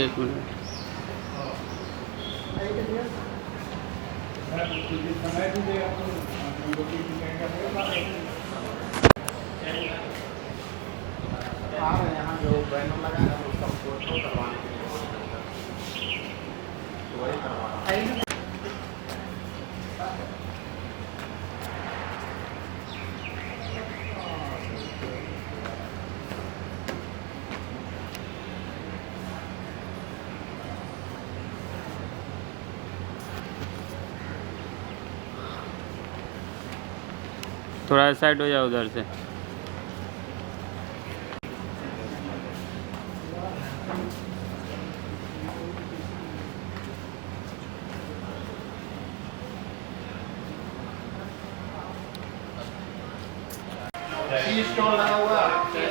एक मिनट। यहाँ जो बैनर लगा है उसका फोटो करवाने के लिए वही करवा। थोड़ा साइड हो जाओ उधर से। स्टॉल लगा हुआ फिर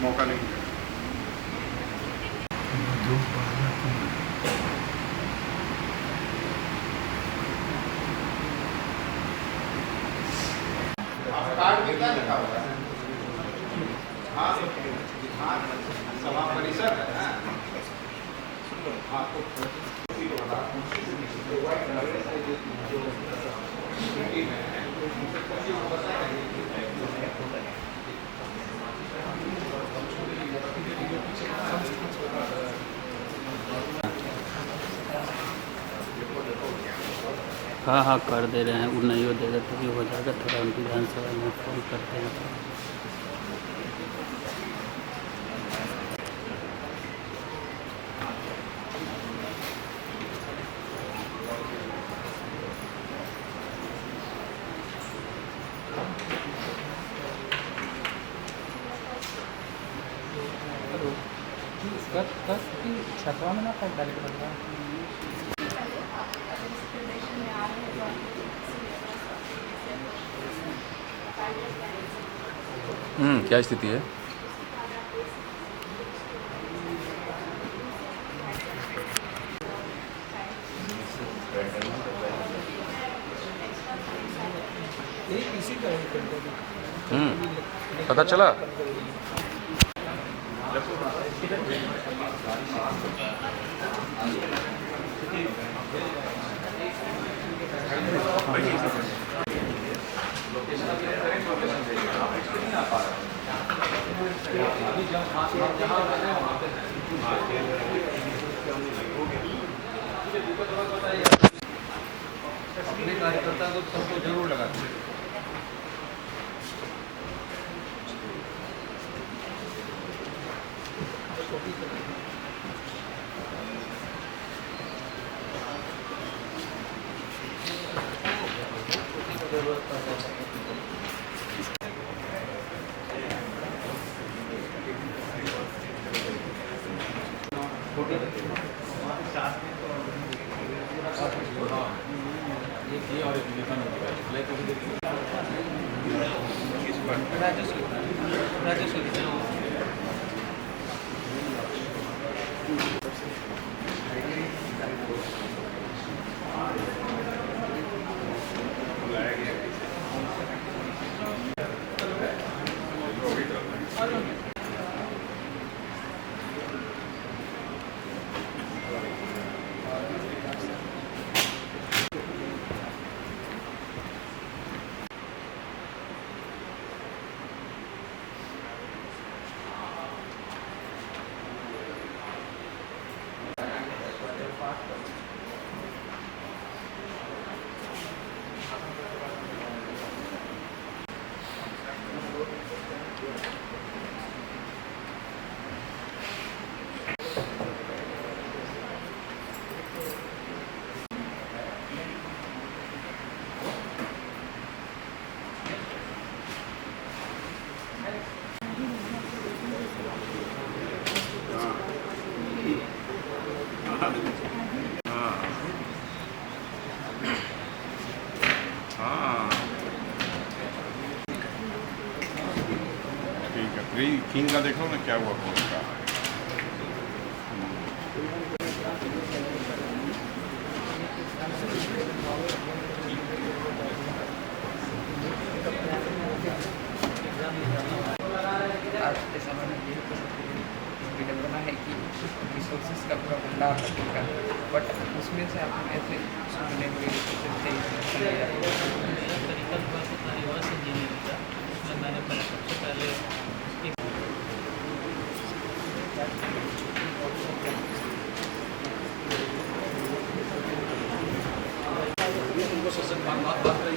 मौका नहीं मिलेगा। कार्ड में क्या लिखा हुआ है? हाँ सभा परिसर है ना? आपको हाँ हाँ कर दे रहे हैं, वो नहीं हो देगा तभी हो जाएगा। थोड़ा विधानसभा में फोन करते हैं। छतवा में ना पैक डाले के बदला क्या स्थिति है? पता चला? अपने कार्यकर्ता को सबको जरूर लगाते हैं। किंग का देखो ना क्या हुआ कौन का आज के समय में ये विडम्बना है कि रिसोर्सेज का पूरा भंडार लगेगा, बट उसमें से आप ऐसे सुनने हुए मैंने सबसे पहले बात रही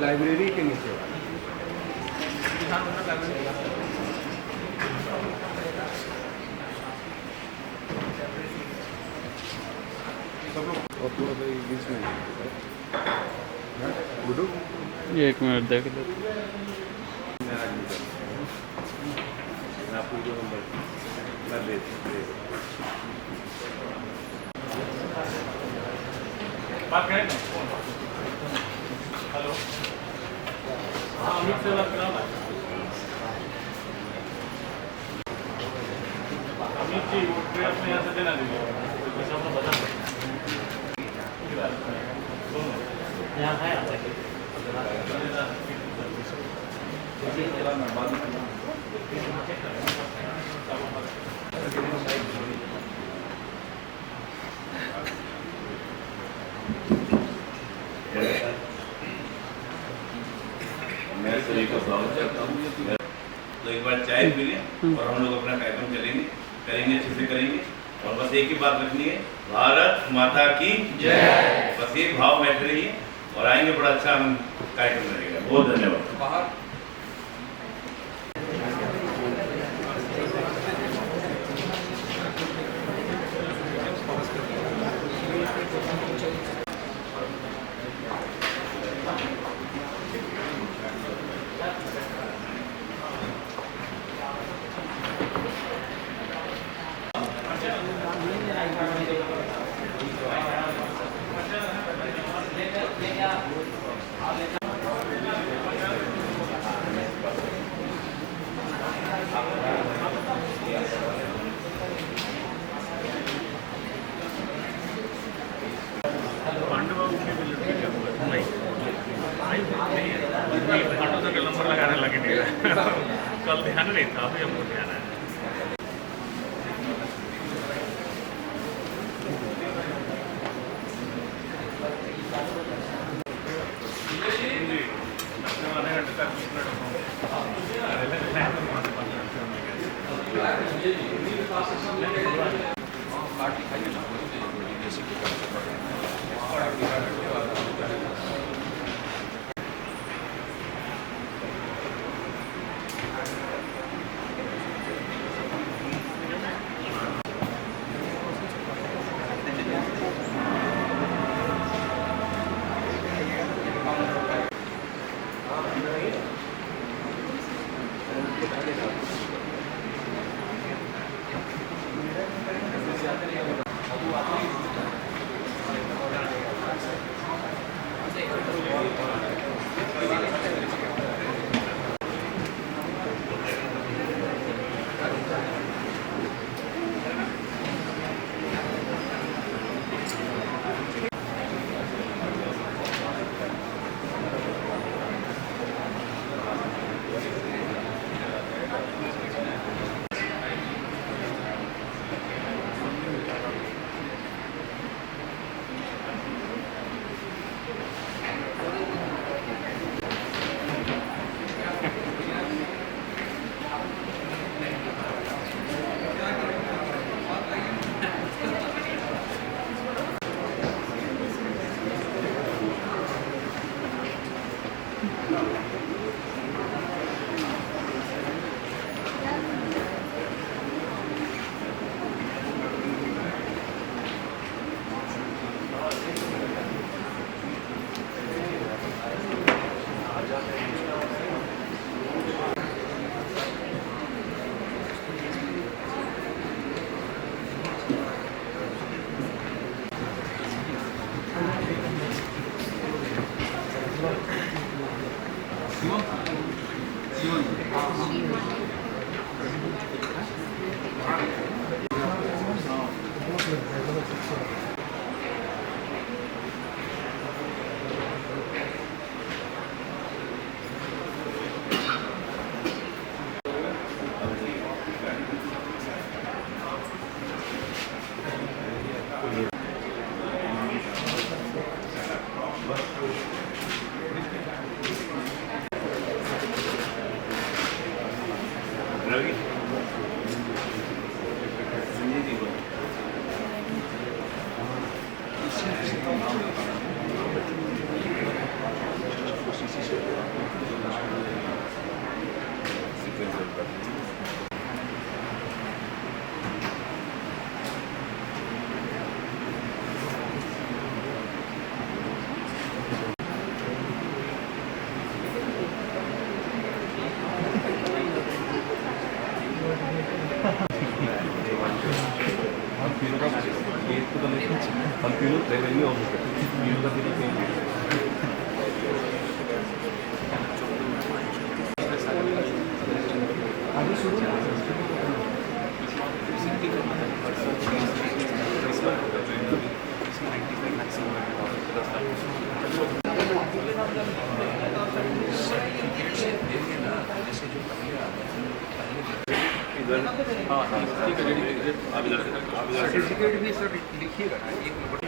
लाइब्रेरी के नीचे एक मिनट देख लो। बात करें ना। हेलो, हाँ अमित से बात कर रहा हूँ। अमित जी वो ट्रे अपने यहाँ से देना दीजिए, जैसे आपने बता यहाँ है आप मैं सभी का स्वागत करता हूँ। तो एक बार चाय पी लें और हम लोग अपना कार्यक्रम करेंगे अच्छे से करेंगे। और बस एक ही बात रखनी है, भारत माता की जय। बस एक भाव बैठ रही है और आएंगे, बड़ा अच्छा कार्यक्रम रहेगा। बहुत धन्यवाद। बाहर नंबर लगाने लगे नहीं रहा कल ध्यान नहीं था, अभी हमको ध्यान है। आधे घंटे तक कार्ड दिखाइए ना। सर्टिफिकेट भी सर लिखिएगा ना, एक नंबर।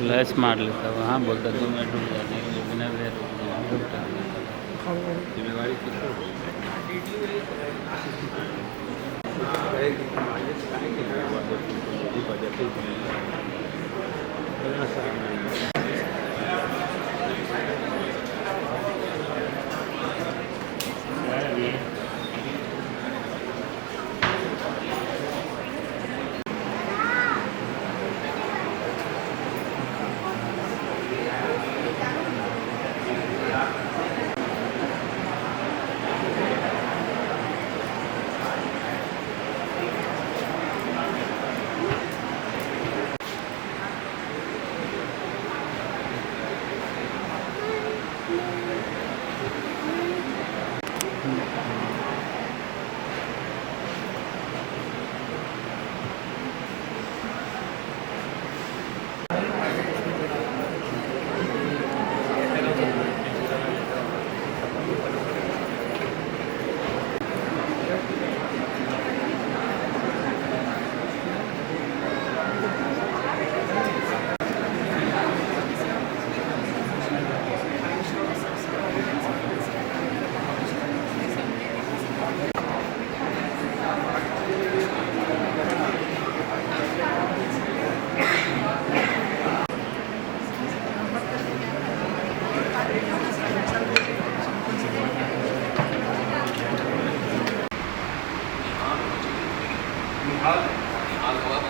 फ्लैश मार लेता हूँ, हाँ बोलता 2 मिनट रुक जाने के लिए, बिना वजह जिम्मेवारी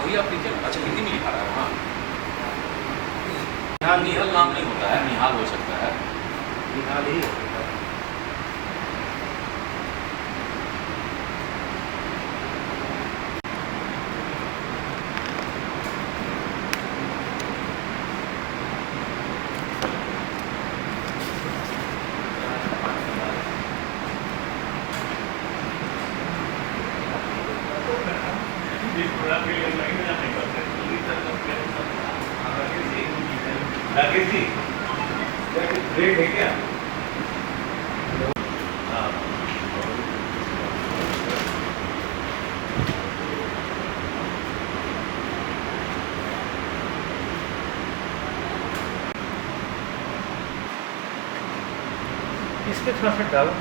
वही आप लीजिए। अच्छा, हिंदी में लिखा रहा है। हाँ, निहाल, निहाल नाम नहीं होता है, निहाल हो सकता है। निहाल ही है। राकेश जी, ब्रेक है क्या? इसके थोड़ा सा डालो।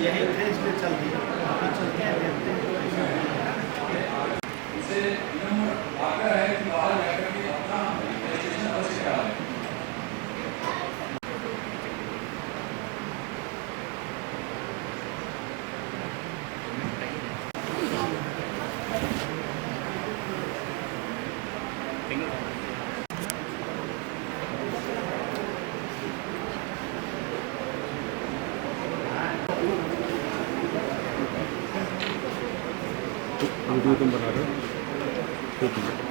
यही थे इसलिए चल रही है, अभी चलते हैं देखते हैं। वीडियो तुम बना रहे हो? ठीक है।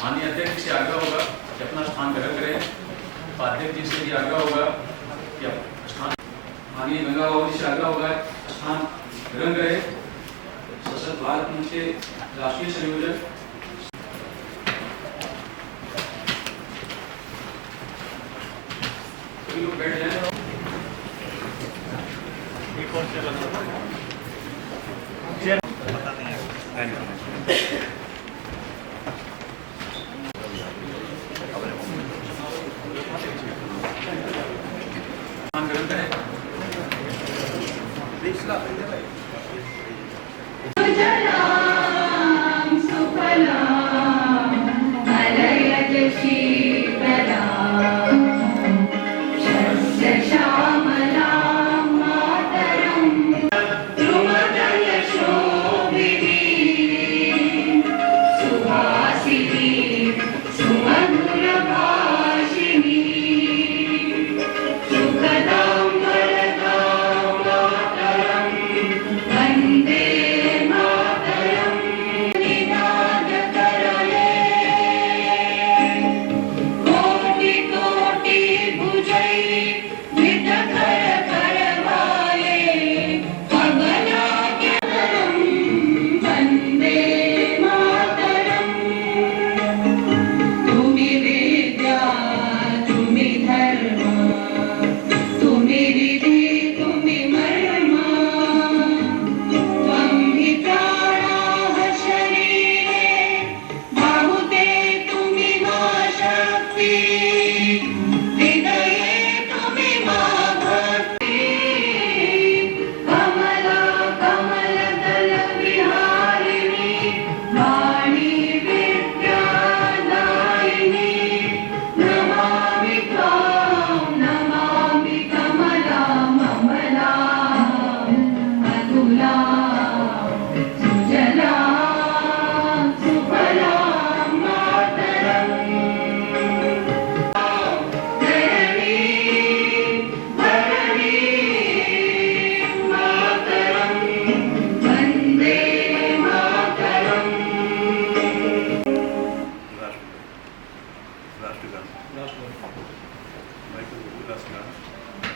माननीय अध्यक्ष से आग्रह होगा कि अपना स्थान ग्रहण करें। उपाध्यक्ष जी से भी आग्रह होगा कि स्थान, माननीय गंगा बाबू जी से आग्रह होगा स्थान ग्रहण करें। सशक्त भारत मंच के राष्ट्रीय संयोजक सभी लोग बैठ जाएं। स्थान ग्रहण करें।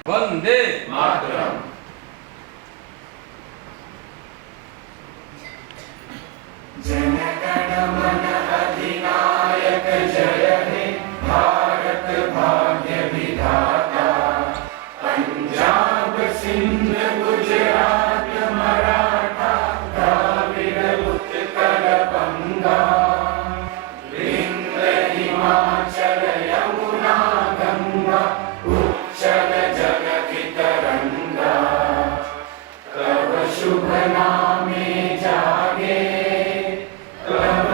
वंदे मातरम। शुभ नामे जागे, तब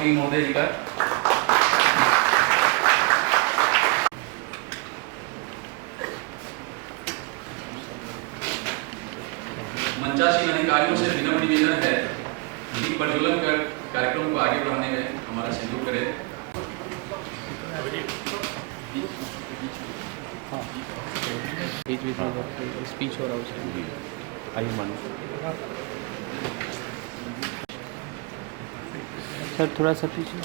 लीलावती महोदय जी का। मंचासीन अधिकारियों से विनम्र निवेदन है कि प्रज्वलन कर कार्यक्रम को आगे बढ़ाने में हमारा सहयोग करें। बीच बीच में स्पीच हो रहा है उसमें। आइए मान सर थोड़ा सा पीछे।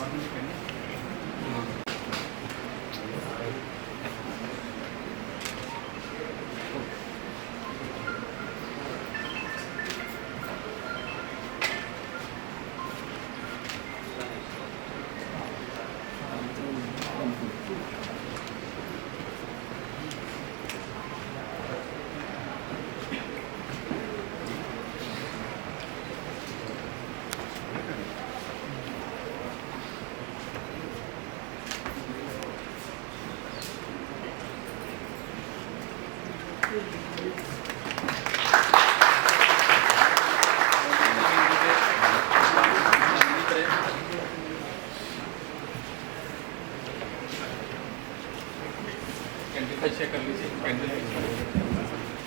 कैंडल कर लीजिए,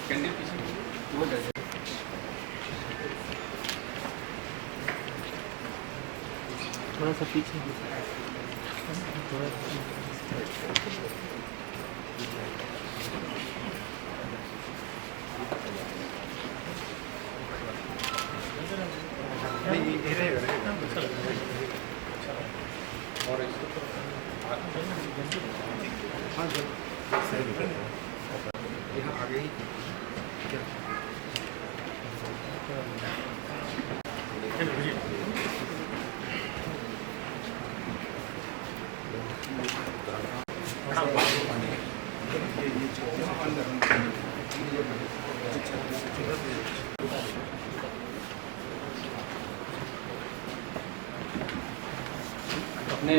कैंडल पीछे वो जैसे थोड़ा सा पीछे। यहाँ आ गई क्या? अपने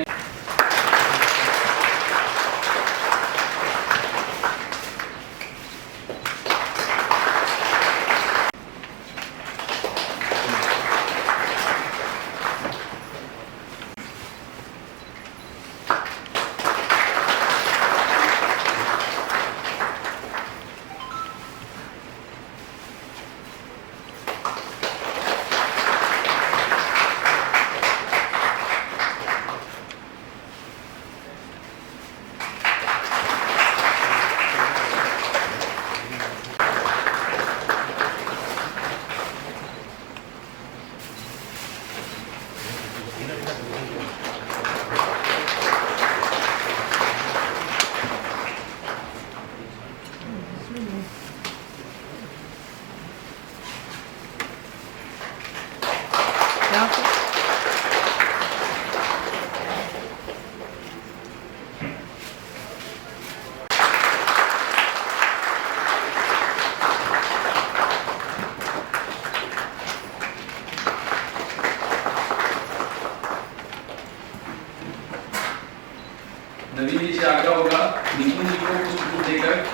नवीन जी से आग्रह होगा निपुण जी को पुष्प देकर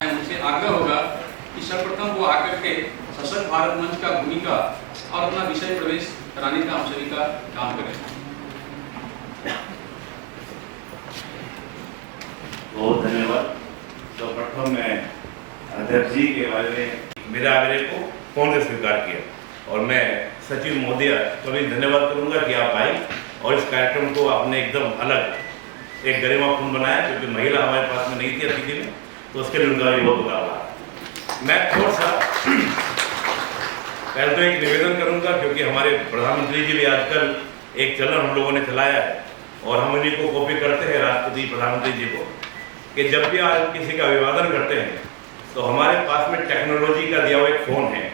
उनसे आग्रह होगा कि सर्वप्रथम वो आकर के सशक्त भारत मंच का भूमिका और अपना विषय प्रवेश कराने का हम सभी का काम करें। बहुत धन्यवाद। तो प्रथम मैं अध्यक्ष जी के बारे में मेरे आग्रह को फोन से स्वीकार किया और मैं सचिव महोदय को भी धन्यवाद करूंगा कि आप आई और इस कार्यक्रम को आपने एकदम अलग एक गरिमापूर्ण बनाया, क्योंकि महिला हमारे पास में नहीं थी अतिथि में, तो उसके लिए उनका भी बहुत आभार। मैं थोड़ा सा पहले तो एक निवेदन करूंगा, क्योंकि हमारे प्रधानमंत्री जी भी आजकल एक चलन हम लोगों ने चलाया है और हम इन्हीं को कॉपी करते हैं राष्ट्रपति प्रधानमंत्री जी को, कि जब भी आज किसी का अभिवादन करते हैं तो हमारे पास में टेक्नोलॉजी का दिया हुआ एक फ़ोन है,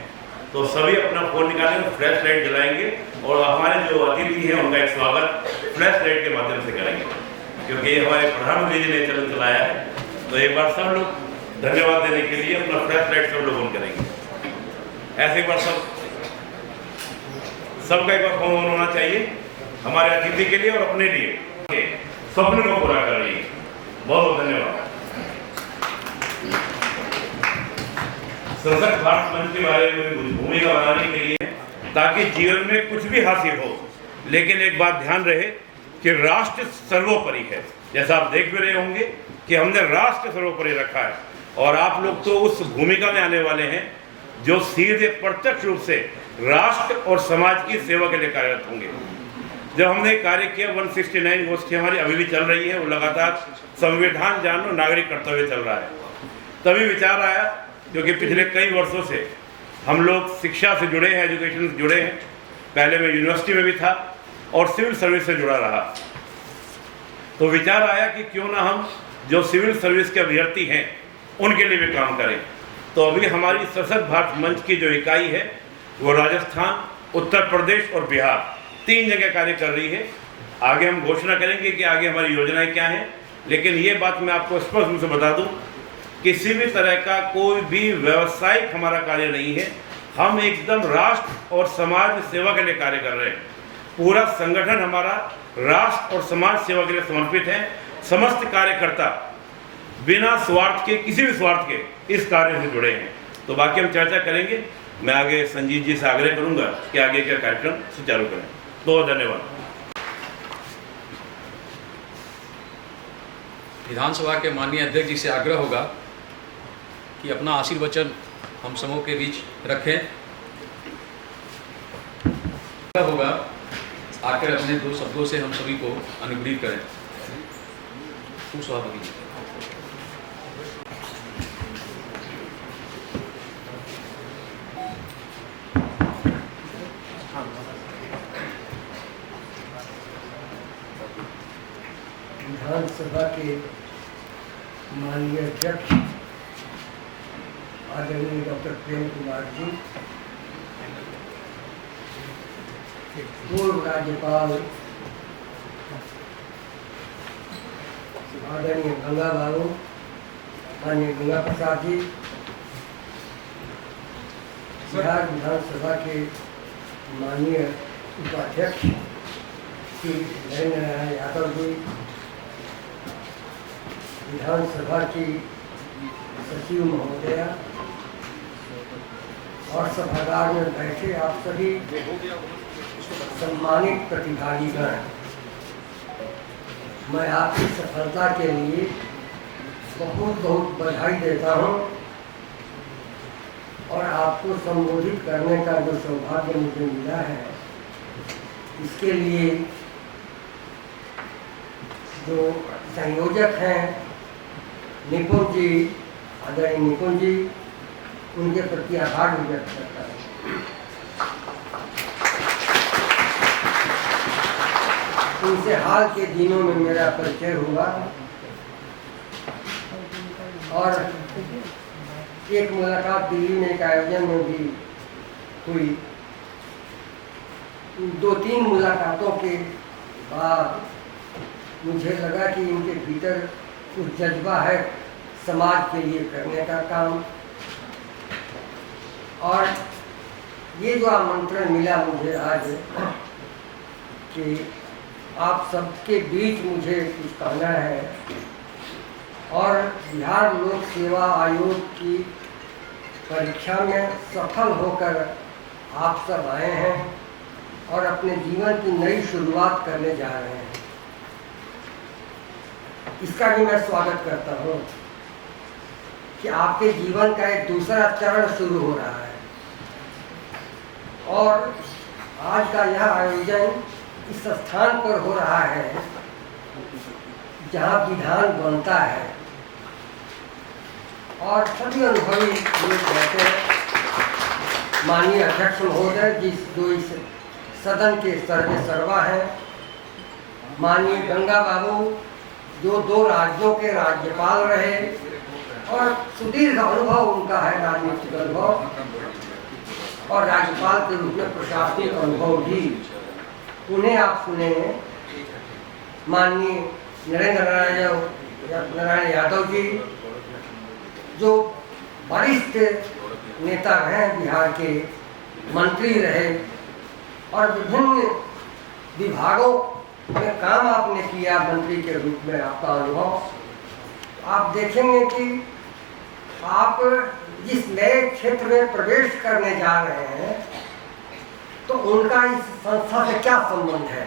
तो सभी अपना फोन निकालेंगे, फ्लैश लाइट जलाएंगे और हमारे जो अतिथि हैं उनका एक स्वागत फ्लैश लाइट के माध्यम से करेंगे, क्योंकि ये हमारे प्रधानमंत्री जी ने चलन चलाया है। तो एक बार सब लोग धन्यवाद देने के लिए अपना फ्लैश लाइट सब लोग ऑन करेंगे। ऐसे एक बार सबका एक बार फोन ऑन होना चाहिए, हमारे अतिथि के लिए और अपने लिए, स्वप्न को पूरा कर रही है। बहुत बहुत धन्यवाद। सशक्त भारत मंच के बारे में भूमिका बनाने के लिए, ताकि जीवन में कुछ भी हासिल हो, लेकिन एक बात ध्यान रहे कि राष्ट्र सर्वोपरि है। जैसा आप देख भी रहे होंगे कि हमने राष्ट्र सर्वोपरि रखा है, और आप लोग तो उस भूमिका में आने वाले हैं जो सीधे प्रत्यक्ष रूप से राष्ट्र और समाज की सेवा के लिए कार्यरत होंगे। जब हमने कार्य किया 169 गोष्ठी हमारी अभी भी चल रही है, वो लगातार संविधान जानो नागरिक कर्तव्य चल रहा है। तभी विचार आया, क्योंकि पिछले कई वर्षों से हम लोग शिक्षा से जुड़े हैं, एजुकेशन से जुड़े हैं। पहले मैं यूनिवर्सिटी में भी था और सिविल सर्विस से जुड़ा रहा, तो विचार आया कि क्यों ना हम जो सिविल सर्विस के अभ्यर्थी हैं उनके लिए भी काम करें। तो अभी हमारी सशक्त भारत मंच की जो इकाई है वो राजस्थान, उत्तर प्रदेश और बिहार 3 जगह कार्य कर रही है। आगे हम घोषणा करेंगे कि आगे हमारी योजनाएं क्या हैं, लेकिन ये बात मैं आपको स्पष्ट रूप से बता दूं, किसी भी तरह का कोई भी व्यवसायिक हमारा कार्य नहीं है। हम एकदम राष्ट्र और समाज सेवा के लिए कार्य कर रहे हैं। पूरा संगठन हमारा राष्ट्र और समाज सेवा के लिए समर्पित है। समस्त कार्यकर्ता बिना स्वार्थ के, किसी भी स्वार्थ के इस कार्य से जुड़े हैं। तो बाकी हम चर्चा करेंगे। मैं आगे संजीत जी से आग्रह करूंगा कि आगे का कार्यक्रम सुचारू करें। बहुत धन्यवाद। विधानसभा के माननीय अध्यक्ष जी से आग्रह होगा कि अपना आशीर्वचन हम समूह के बीच रखें। होगा आकर अपने 2 शब्दों से हम सभी को अनुग्रहित करें। सभापति जी। विधानसभा के माननीय अध्यक्ष आदरणीय डॉक्टर प्रेम कुमार जी, पूर्व राज्यपाल आदरणीय गंगा बाबू, माननीय गंगा प्रसाद जी, बिहार विधानसभा के माननीय उपाध्यक्ष श्री नरेंद्र नारायण यादव जी, विधानसभा की सचिव महोदया और सभागार में बैठे आप सभी सम्मानित प्रतिभागीगण, मैं आपकी सफलता के लिए बहुत बहुत बधाई देता हूं और आपको संबोधित करने का जो सौभाग्य मुझे मिला है, इसके लिए जो संयोजक हैं निपुण जी, आदरणीय निपुण जी, उनके प्रति आभार व्यक्त करता हूँ। उनसे हाल के दिनों में मेरा परिचय हुआ और एक मुलाकात दिल्ली में एक आयोजन में भी हुई। 2-3 मुलाकातों के बाद मुझे लगा कि इनके भीतर कुछ जज्बा है समाज के लिए करने का काम, और ये जो आमंत्रण मिला मुझे आज कि आप सबके बीच मुझे कुछ कहना है, और बिहार लोक सेवा आयोग की परीक्षा में सफल होकर आप सब आए हैं और अपने जीवन की नई शुरुआत करने जा रहे हैं। इसका भी मैं स्वागत करता हूँ कि आपके जीवन का एक दूसरा चरण शुरू हो रहा है, और आज का यह आयोजन इस स्थान पर हो रहा है जहाँ विधान बनता है और सभी अनुभवी लोग रहते हैं। माननीय अध्यक्ष महोदय जो इस सदन के सर्वे सर्वा हैं, माननीय गंगा बाबू जो 2 राज्यों के राज्यपाल रहे और सुदीर्घ अनुभव उनका है, राजनीतिक अनुभव, और राज्यपाल के रूप में प्रशासनिक अनुभव भी उन्हें आप सुनेंगे। माननीय नरेंद्र नारायण यादव जी जो वरिष्ठ नेता हैं, बिहार के मंत्री रहे और विभिन्न विभागों में काम आपने किया मंत्री के रूप में, आपका अनुभव आप देखेंगे कि आप जिस नए क्षेत्र में प्रवेश करने जा रहे हैं तो उनका इस संस्था से क्या संबंध है,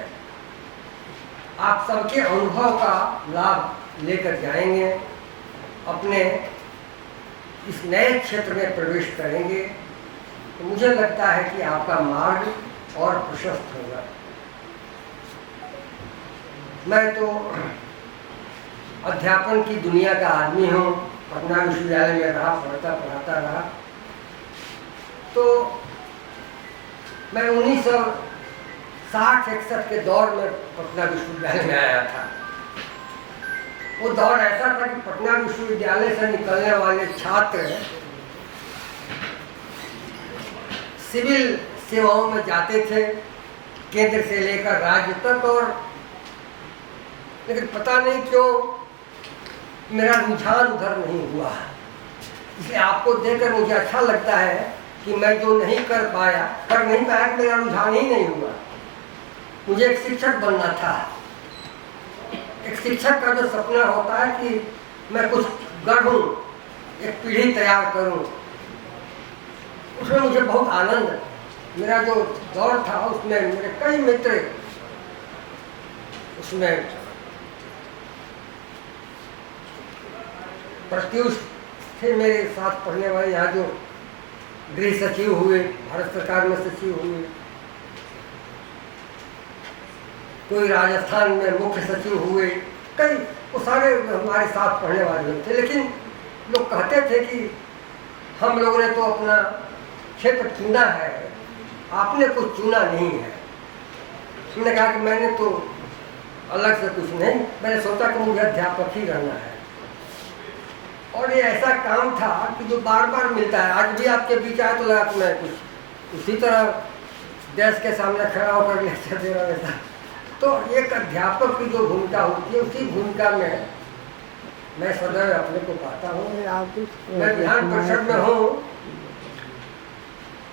आप सबके अनुभव का लाभ लेकर जाएंगे, अपने इस नए क्षेत्र में प्रवेश करेंगे तो मुझे लगता है कि आपका मार्ग और प्रशस्त होगा। मैं तो अध्यापन की दुनिया का आदमी हूँ, पटना विश्वविद्यालय में रहा, पढ़ाता रहा। तो मैं 1960-61 के दौर में पटना विश्वविद्यालय में आया था। वो दौर ऐसा था कि पटना विश्वविद्यालय से निकलने वाले छात्र सिविल सेवाओं में जाते थे, केंद्र से लेकर राज्य तक, और लेकिन पता नहीं क्यों मेरा रुझान उधर नहीं हुआ। इसलिए आपको देखकर मुझे अच्छा लगता है कि मैं जो नहीं कर पाया, मेरा रुझान ही नहीं हुआ। मुझे एक शिक्षक बनना था। एक शिक्षक का जो सपना होता है कि मैं कुछ गढ़ूं, एक पीढ़ी तैयार करूं, उसमें मुझे बहुत आनंद। मेरा जो दौर था उसमें मेरे कई मित्र उसमें प्रत्युष थे मेरे साथ पढ़ने वाले। यहाँ जो गृह सचिव हुए, भारत सरकार में सचिव हुए, कोई राजस्थान में मुख्य सचिव हुए, कई वो सारे हमारे साथ पढ़ने वाले लोग थे। लेकिन लोग कहते थे कि हम लोगों ने तो अपना क्षेत्र चुना है, आपने कुछ चुना नहीं है। मैंने कहा कि मैंने तो अलग से कुछ नहीं, मैंने सोचा कि मुझे अध्यापक ही रहना है। और ये ऐसा काम था कि जो बार बार मिलता है। आज भी आपके बीच आया तो लगा कि मैं कुछ उसी तरह देश के सामने खड़ा होकर लेक्चर दे रहा था। तो एक अध्यापक की जो भूमिका होती है, उसी भूमिका में मैं सदैव अपने को पाता हूँ। मैं विधान परिषद में हूँ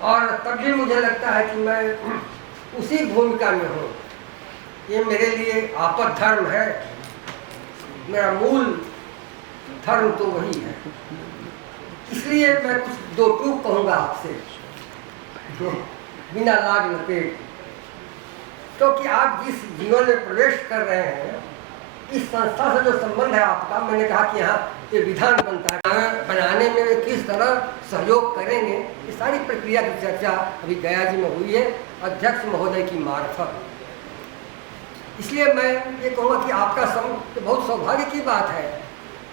और तब भी मुझे लगता है कि मैं उसी भूमिका में हूँ। ये मेरे लिए आपद धर्म है, मेरा मूल धर्म तो वही है। इसलिए मैं कुछ दो टूक कहूँगा आपसे बिना लाग लपेट, क्योंकि आप जिस जीवन में प्रवेश कर रहे हैं, इस संस्था से जो संबंध है आपका, मैंने कहा कि यहाँ ये विधान बनता है, बनाने में वे किस तरह सहयोग करेंगे, ये सारी प्रक्रिया की चर्चा अभी गया जी में हुई है अध्यक्ष महोदय की मार्फत। इसलिए मैं ये कहूँगा कि आपका बहुत सौभाग्य की बात है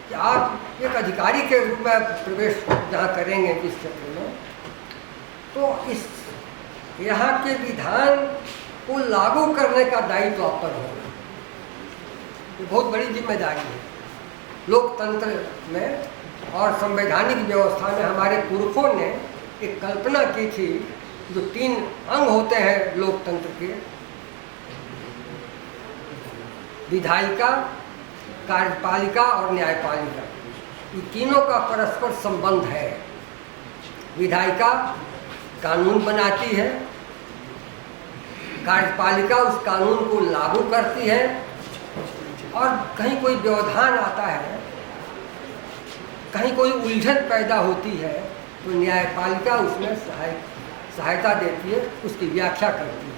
कि आप एक अधिकारी के रूप में प्रवेश जहाँ करेंगे इस क्षेत्र में, तो इस यहाँ के विधान को लागू करने का दायित्व तो आप पर होगा। ये बहुत बड़ी जिम्मेदारी है। लोकतंत्र में और संवैधानिक व्यवस्था में हमारे पुरखों ने एक कल्पना की थी, जो 3 अंग होते हैं लोकतंत्र के, विधायिका, कार्यपालिका और न्यायपालिका। ये तीनों का परस्पर संबंध है। विधायिका कानून बनाती है, कार्यपालिका उस कानून को लागू करती है, और कहीं कोई व्यवधान आता है, कहीं कोई उलझन पैदा होती है, तो न्यायपालिका उसमें सहायता देती है, उसकी व्याख्या करती है।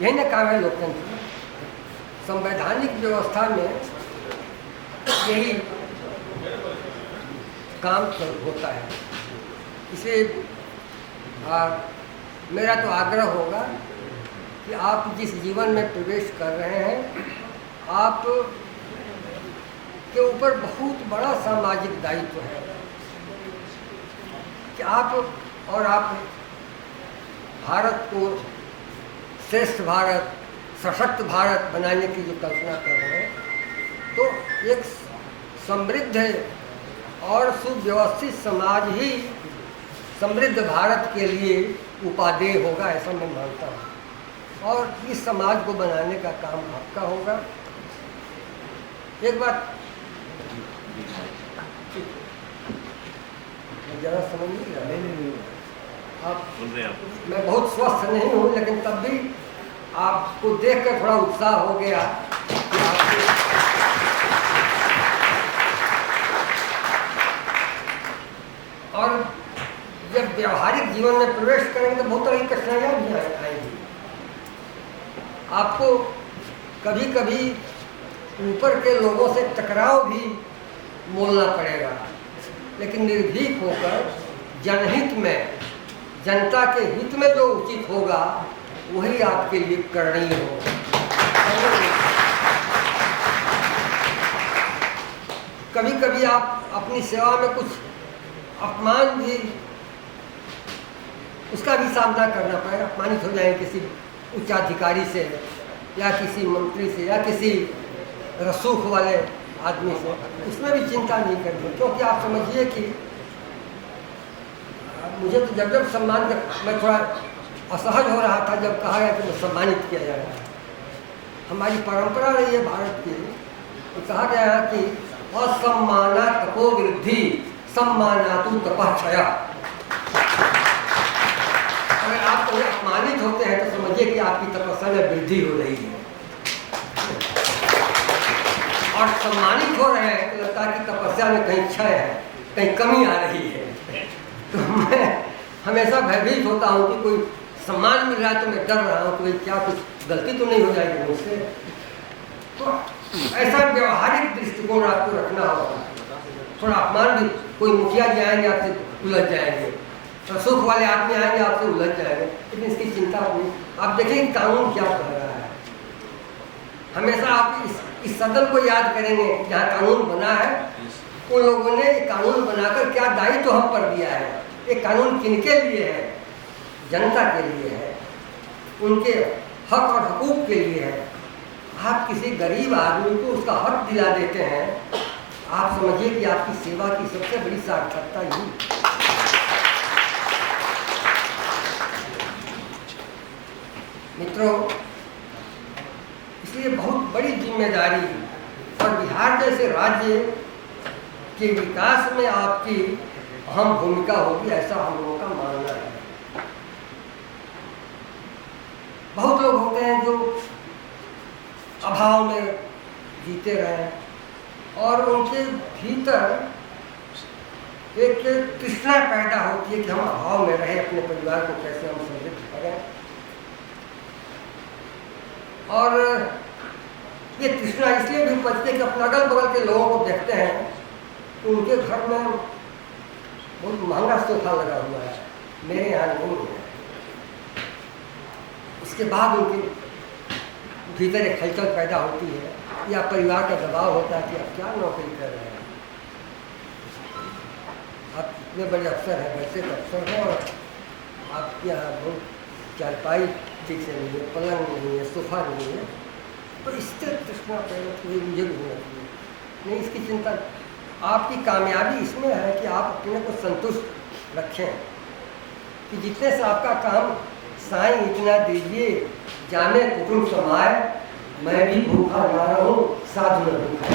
यही ना काम है लोकतंत्र। संवैधानिक व्यवस्था में यही काम होता है। इसे मेरा तो आग्रह होगा कि आप जिस जीवन में प्रवेश कर रहे हैं, आप के ऊपर बहुत बड़ा सामाजिक दायित्व है कि आप भारत को श्रेष्ठ भारत, सशक्त भारत बनाने की जो कल्पना कर रहे हैं, तो एक समृद्ध और सुव्यवस्थित समाज ही समृद्ध भारत के लिए उपादेय होगा, ऐसा मैं मानता हूँ। और इस समाज को बनाने का काम आपका होगा। एक बात ज़रा समझ नहीं रहा, आप मैं बहुत स्वस्थ नहीं हूँ, लेकिन तब भी आपको देखकर थोड़ा उत्साह हो गया कि और जब व्यवहारिक जीवन में प्रवेश करेंगे तो बहुत तरह की कठिनाइयाँ भी आएंगी। आपको कभी कभी ऊपर के लोगों से टकराव भी मोलना पड़ेगा, लेकिन निर्भीक होकर जनहित में, जनता के हित में जो उचित होगा वही आपके लिए करणीय होगा। कभी कभी आप अपनी सेवा में कुछ अपमान भी, उसका भी सामना करना पड़ेगा। अपमानित हो जाएंगे किसी उच्चाधिकारी से या किसी मंत्री से या किसी रसूख वाले आदमी से, उसमें भी चिंता नहीं करनी, क्योंकि आप समझिए कि मुझे तो जब सम्मान, मैं थोड़ा असहज हो रहा था जब कहा गया कि मैं सम्मानित किया जाएगा। हमारी परंपरा रही है भारत की, तो कहा गया है कि असम्माना तपो वृद्धि सम्मानातु तपः क्षया। अगर आप कोई अपमानित होते हैं तो समझिए कि आपकी तपस्या में वृद्धि हो रही है, और सम्मानित हो रहे हैं तो लगता है कि तपस्या में कहीं क्षय है, कहीं कमी आ रही है। तो मैं हमेशा भयभीत होता हूँ कि कोई सम्मान मिल रहा है तो मैं डर रहा हूँ कि क्या कुछ गलती तो नहीं हो जाएगी मुझसे। तो ऐसा व्यवहारिक दृष्टिकोण आपको रखना होगा। थोड़ा अपमान भी, कोई मुखिया जी आएंगे आपसे उलझ जाएंगे, रसूख वाले आदमी आएंगे आपसे उलझ जाएंगे, लेकिन इसकी चिंता नहीं। आप देखेंगे कानून क्या कह रहा है। हमेशा आप इस सदन को याद करेंगे जहाँ कानून बना है, उन लोगों ने कानून बनाकर क्या दायित्व हम पर दिया है। ये कानून किनके लिए है? जनता के लिए है, उनके हक और हकूक के लिए है। आप किसी गरीब आदमी को उसका हक दिला देते हैं, आप समझिए कि आपकी सेवा की सबसे बड़ी सार्थकता यही। मित्रों, इसलिए बहुत बड़ी जिम्मेदारी और बिहार जैसे राज्य के विकास में आपकी अहम भूमिका होगी, ऐसा हम लोगों का मानना है। बहुत लोग होते हैं जो अभाव में जीते रहे और उनके भीतर एक तृष्णा पैदा होती है कि हम अभाव में रहे, अपने परिवार को कैसे हम समृद्ध करें। और ये तृष्णा इसलिए भी उपजती है कि अपने अगल बगल के लोगों को देखते हैं तो उनके घर में बहुत महंगा सोफा लगा हुआ है, मेरे यहाँ नहीं है। उसके बाद उनके भीतर एक हलचल पैदा होती है या परिवार का दबाव होता है कि आप क्या नौकरी कर रहे हैं, आप इतने बड़े अफसर हैं, वैसे अफसर हैं, और आपके यहाँ बहुत चारपाई ठीक से नहीं है, पलंग नहीं है, सोफा नहीं है। तो इससे तृष्णा पैदा हुई, मुझे भी होना चाहिए। नहीं, इसकी चिंता, आपकी कामयाबी इसमें है कि आप अपने को संतुष्ट रखें कि जितने से आपका काम, साईं इतना दीजिए जाने कुटुंब समाए, मैं भी भूखा ना रहूं साधु न भूखा।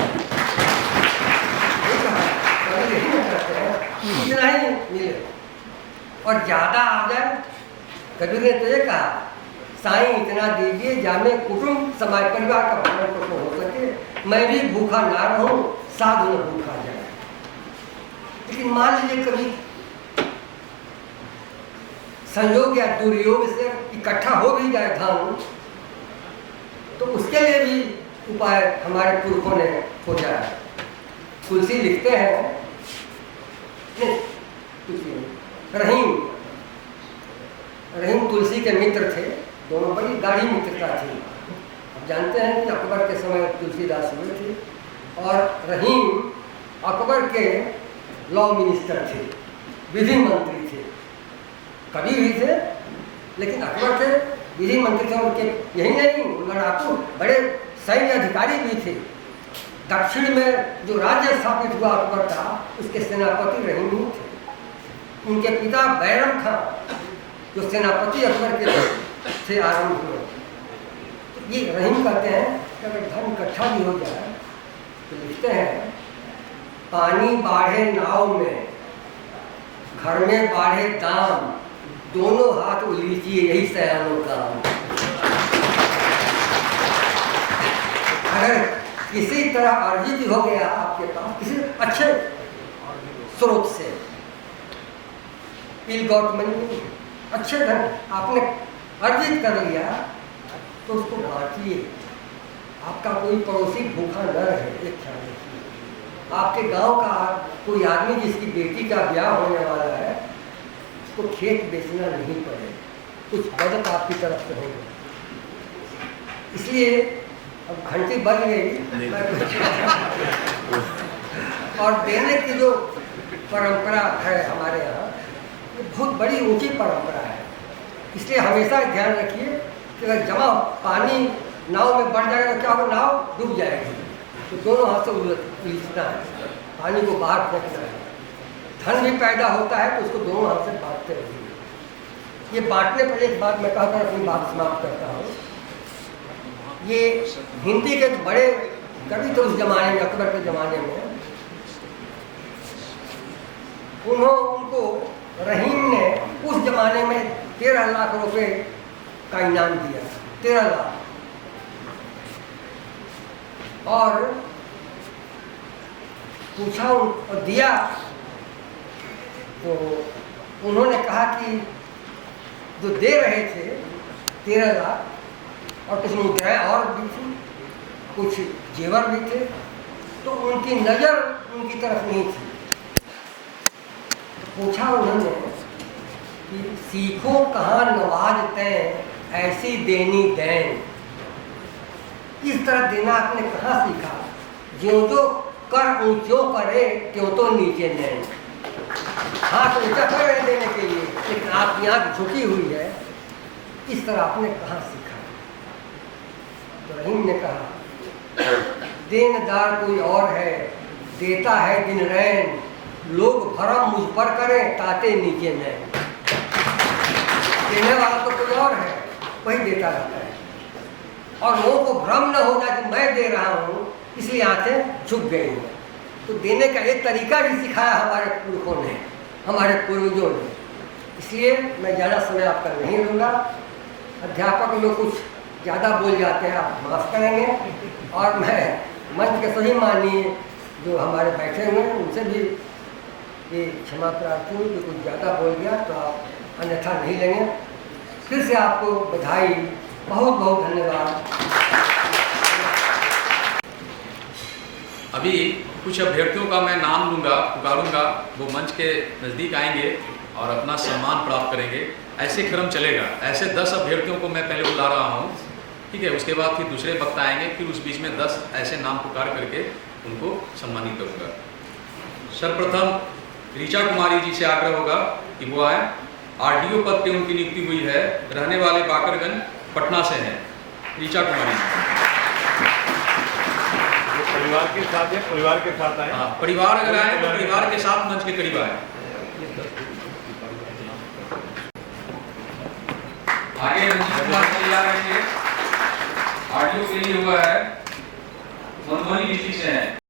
इतना ही मिले और ज़्यादा आ जाए। कबीर ने तो ये कहा, साईं इतना दीजिए जाने कुटुंब समाए, परिवार का भरण पोषण हो सके, मैं भी भूखा ना रहूं साधु न भूखा जाए। लेकिन मान लीजिए कभी संयोग या दुर्योग से इकट्ठा हो भी जाए धन, तो उसके लिए भी उपाय हमारे पुरखों ने खोजा है। तुलसी लिखते हैं, रहीम तुलसी के मित्र थे, दोनों बड़ी गाढ़ी मित्रता थी। अब जानते हैं कि अकबर के समय तुलसीदास हुए थे और रहीम अकबर के लॉ मिनिस्टर थे, विधि मंत्री थे, कवि भी थे, लेकिन अकबर थे, विधि मंत्री थे। उनके यही नहीं, लड़ाकू बड़े सैन्य अधिकारी भी थे। दक्षिण में जो राज्य स्थापित हुआ अकबर का, उसके सेनापति रहीम ही थे। उनके पिता बैरम खां जो सेनापति अकबर के से आरंभ हुए। तो ये रहीम कहते हैं कि अगर धन इकट्ठा भी हो जाए तो लिखते हैं, पानी बाढ़े नाव में, घर में बाढ़े दाम, दोनों हाथ उलीचिए यही सयानों काम। अगर किसी तरह अर्जित हो गया आपके पास किसी अच्छे स्रोत से, इल गॉट मनी, अच्छे धन आपने अर्जित कर लिया तो उसको बांटिए। आपका कोई पड़ोसी भूखा न रहे, एक ख्याल रखिए। आपके गांव का कोई आदमी जिसकी बेटी का ब्याह होने वाला है, उसको खेत बेचना नहीं पड़े, कुछ मदद आपकी तरफ से होगी। इसलिए अब घंटी बज गई और देने की जो परंपरा है हमारे यहाँ, ये बहुत बड़ी ऊंची परंपरा है। इसलिए हमेशा ध्यान रखिए कि अगर जमा पानी नाव में बढ़ जाएगा तो क्या होगा, नाव डूब जाएगी। तो दोनों हाथ से उलीचना है, पानी को बाहर फेंकना है। धन भी पैदा होता है तो उसको दोनों हाथ से बांटते रहिए। ये बांटने पर एक बात मैं कहकर अपनी बात समाप्त करता हूँ। ये हिंदी के बड़े कवि थे उस जमाने में, अकबर के जमाने में। उनको रहीम ने उस जमाने में 13 लाख रुपए का इनाम दिया, 13 लाख। और पूछा और दिया तो उन्होंने कहा कि जो दे रहे थे 13 लाख और कुछ मुद्राएं और भी थी, कुछ जेवर भी थे, तो उनकी नज़र उनकी तरफ नहीं थी। पूछा उन्होंने कि सीखो कहाँ नवाजते ऐसी देनी देन। इस तरह देना आपने कहाँ सीखा? ज्यों जो कर ऊंचों करे त्यों तो नीचे नैन। हाथ ऊंचा कर रहे देने के लिए, लेकिन आपकी आँख झुकी हुई है। इस तरह आपने कहाँ सीखा? तो रहीम ने कहा, देनदार कोई और है, देता है दिन रैन, लोग भरम मुझ पर करें ताते नीचे नैन। देने वाला तो कोई और है, वही देता रहता है। और लोगों को भ्रम न हो जाए कि मैं दे रहा हूँ, इसलिए आंखें झुक गई हैं। तो देने का एक तरीका भी सिखाया हमारे पुरखों ने, हमारे पूर्वजों ने। इसलिए मैं ज़्यादा समय आपका नहीं लूँगा। अध्यापक लोग कुछ ज़्यादा बोल जाते हैं, आप माफ़ करेंगे। और मैं मंच के सभी माननीय जो हमारे बैठे हुए हैं उनसे भी ये क्षमा प्रार्थी हूँ कि कुछ ज़्यादा बोल गया तो आप अन्यथा नहीं लेंगे। फिर से आपको बधाई, बहुत बहुत धन्यवाद। अभी कुछ अभ्यर्थियों का मैं नाम लूँगा, पुकारूंगा, वो मंच के नज़दीक आएंगे और अपना सम्मान प्राप्त करेंगे। ऐसे क्रम चलेगा। ऐसे 10 अभ्यर्थियों को मैं पहले बुला रहा हूँ, ठीक है। उसके बाद फिर दूसरे वक्ता आएंगे, फिर उस बीच में 10 ऐसे नाम पुकार करके उनको सम्मानित करूँगा। सर्वप्रथम ऋचा कुमारी जी से आग्रह होगा कि वो आए। RDO पद पे उनकी नियुक्ति हुई है, रहने वाले बाकरगंज पटना से हैं। ऋचा कुमारी परिवार के साथ है, परिवार के साथ आए। हाँ, परिवार अगर आए तो परिवार के साथ मंच के करीब आए। आगे रंजीत कुमार तैयार रहेंगे। RDO के लिए हुआ है, मधुबनी डिस्ट्रिक्ट से है।